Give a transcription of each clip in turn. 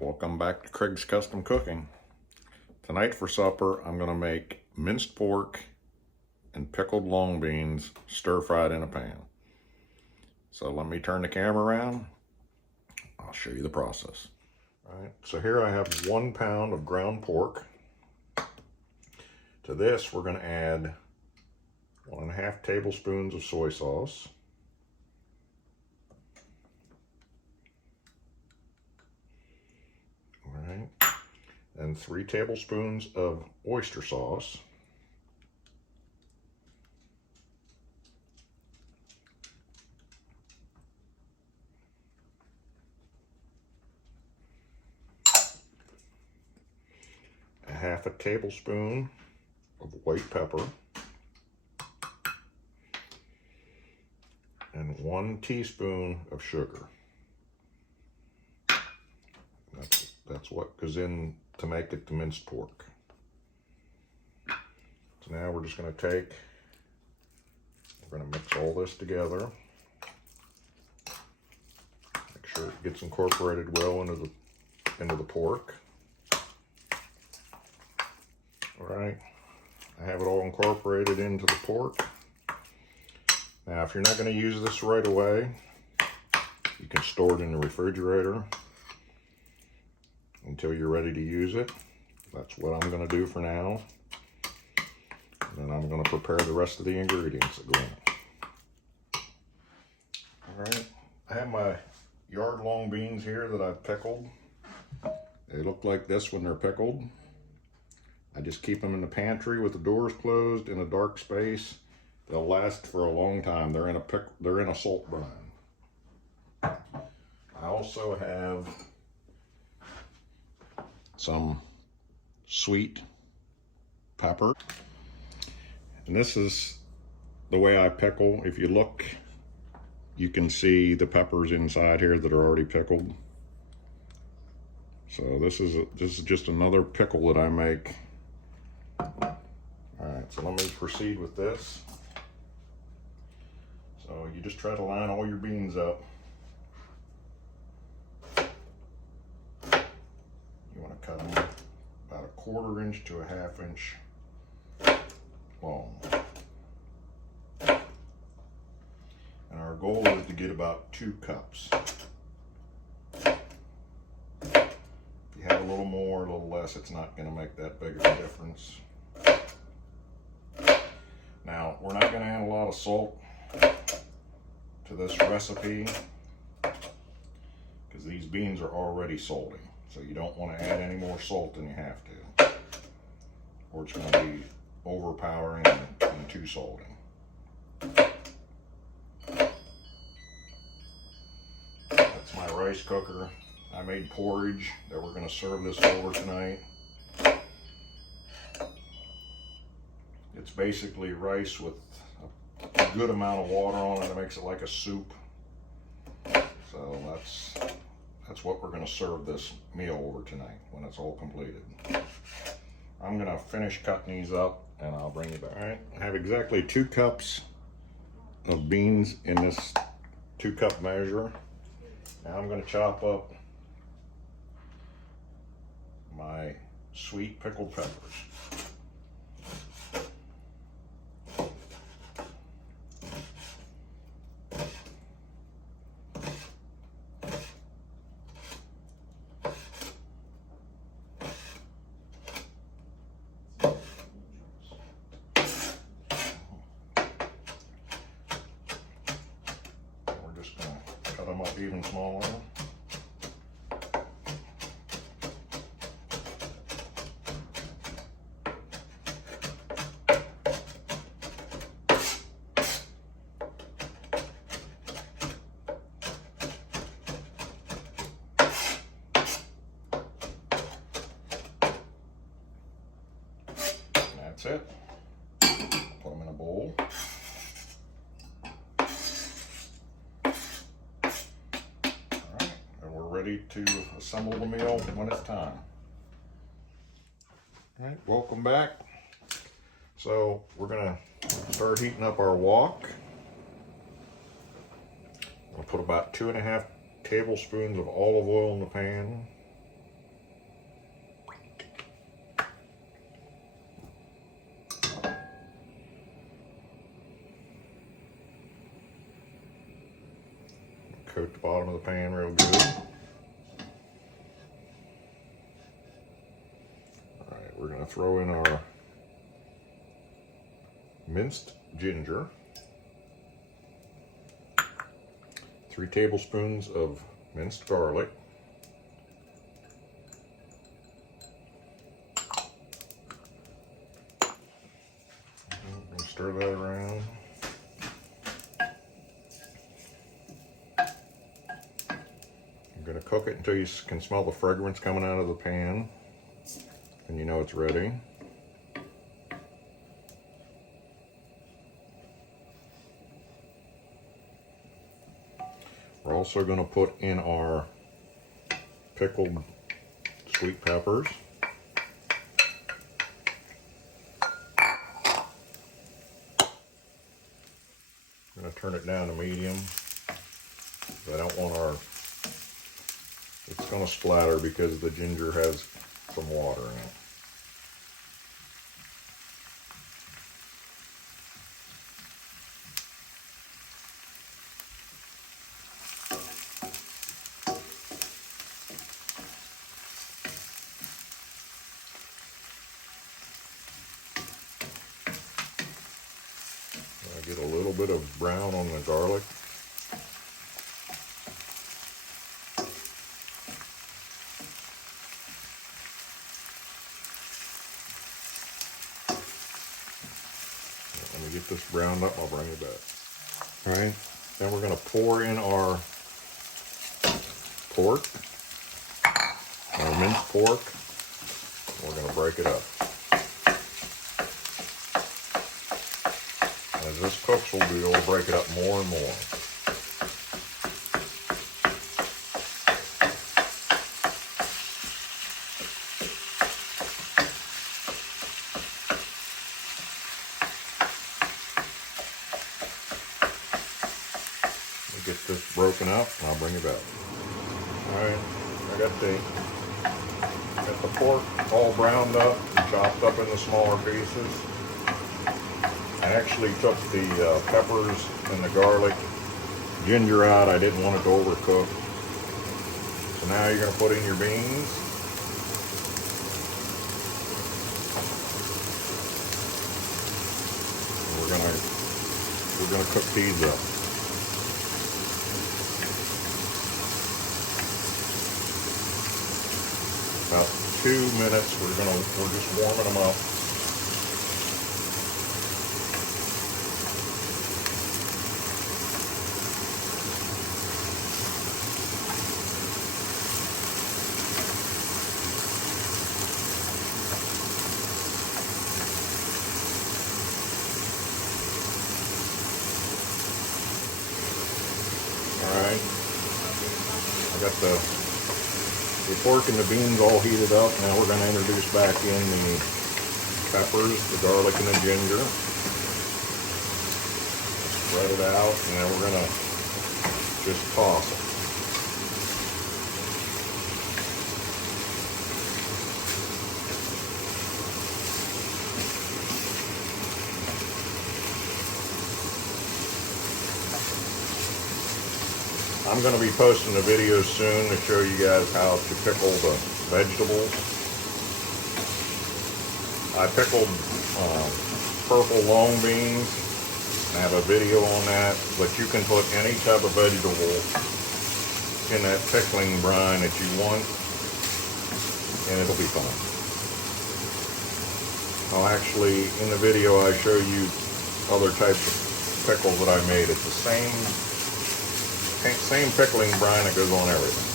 Welcome back to Craig's Custom Cooking. Tonight for supper, I'm going to make minced pork and pickled long beans stir-fried in a pan. So let me turn the camera around. I'll show you the process. All right, so here I have 1 pound of ground pork. To this, we're going to add 1.5 tablespoons of soy sauce. Right, and 3 tablespoons of oyster sauce. A 1/2 tablespoon of white pepper. And 1 teaspoon of sugar. That's what goes in to make it the minced pork. So now we're just going to mix all this together. Make sure it gets incorporated well into the pork. All right, I have it all incorporated into the pork. Now, if you're not going to use this right away, you can store it in the refrigerator until you're ready to use it. That's what I'm going to do for now. And then I'm going to prepare the rest of the ingredients that go in it. All right, I have my yard long beans here that I've pickled. They look like this when they're pickled. I just keep them in the pantry with the doors closed in a dark space. They'll last for a long time. They're in a salt brine. I also have some sweet pepper. And this is the way I pickle. If you look, you can see the peppers inside here that are already pickled. So this is just another pickle that I make. All right, so let me proceed with this. So you just try to line all your beans up. You want to cut them about 1/4 inch to 1/2 inch long. And our goal is to get about 2 cups. If you have a little more, a little less, it's not going to make that big of a difference. Now, we're not going to add a lot of salt to this recipe because these beans are already salty. So you don't want to add any more salt than you have to, or it's going to be overpowering and too salty. That's my rice cooker. I made porridge that we're going to serve this over tonight. It's basically rice with a good amount of water on it. It makes it like a soup. So that's what we're going to serve this meal over tonight when it's all completed. I'm going to finish cutting these up and I'll bring you back. All right, I have exactly 2 cups of beans in this 2-cup measure. Now I'm going to chop up my sweet pickled peppers. Them up even smaller. That's it. Put them in a bowl. Ready to assemble the meal when it's time. All right, welcome back. So we're gonna start heating up our wok. I'll put about 2.5 tablespoons of olive oil in the pan. coat the bottom of the pan real good. All right, we're gonna throw in our minced ginger, 3 tablespoons of minced garlic, stir that around. I'm going to cook it until you can smell the fragrance coming out of the pan, and you know it's ready. We're also going to put in our pickled sweet peppers. I'm going to turn it down to medium. I don't want it's going to splatter because the ginger has some water in it. I get a little bit of brown on the garlic. Let me get this browned up, I'll bring it back. All right, then we're going to pour in our pork, our minced pork. We're going to break it up. As this cooks, we'll break it up more and more. Get this broken up and I'll bring it back. Alright, I got the pork all browned up and chopped up into smaller pieces. I actually took the peppers and the garlic, ginger out. I didn't want it to overcook. So now you're going to put in your beans. We're gonna cook these up. About 2 minutes, we're just warming them up. All right, I got the pork and the beans all heated up. Now we're going to introduce back in the peppers, the garlic, and the ginger. Spread it out, and then we're going to just toss it. I'm going to be posting a video soon to show you guys how to pickle the vegetables. I pickled purple long beans. I have a video on that, but you can put any type of vegetable in that pickling brine that you want, and it'll be fine. I'll actually, in the video, I show you other types of pickles that I made. It's the same pickling brine that goes on everything.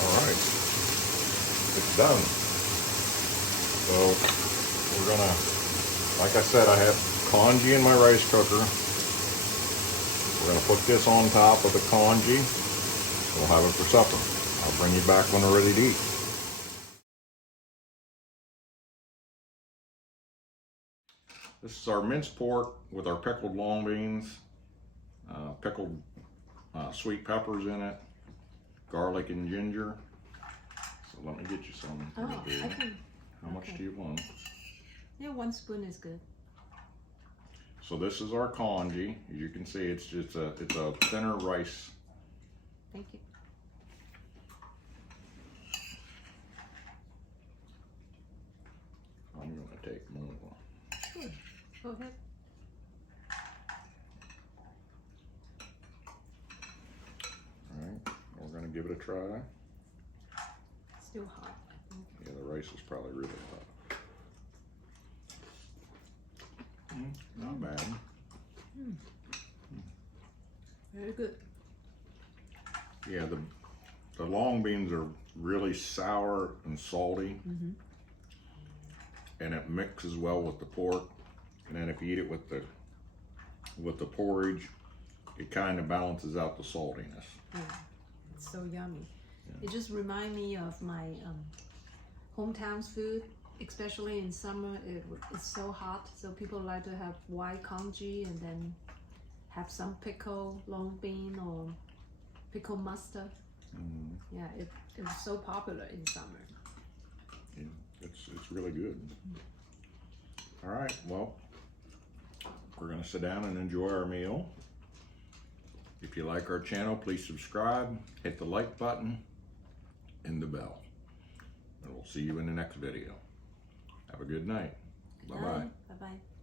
Alright, it's done. So we're gonna, like I said, I have congee in my rice cooker. We're gonna put this on top of the congee. We'll have it for supper. I'll bring you back when we're ready to eat. This is our minced pork with our pickled long beans, pickled sweet peppers in it, garlic and ginger. So let me get you some. Oh, I can. How much do you want? Yeah, 1 spoon is good. So this is our congee. As you can see, it's a thinner rice. Thank you. I'm gonna take more. Sure. Go ahead. All right, we're gonna give it a try. Still hot, I think. Yeah, the rice is probably really hot. Not bad. Very good. Yeah, the long beans are really sour and salty, and it mixes well with the pork. And then if you eat it with the porridge, it kind of balances out the saltiness. Yeah, it's so yummy. Yeah. It just reminds me of my hometown's food, especially in summer. It's so hot, so people like to have white congee and then have some pickle, long bean, or pickle mustard. Yeah, it was so popular in summer. Yeah, it's really good. All right, well, we're gonna sit down and enjoy our meal. If you like our channel, please subscribe, hit the like button, and the bell. And we'll see you in the next video. Have a good night. Bye-bye. Bye-bye.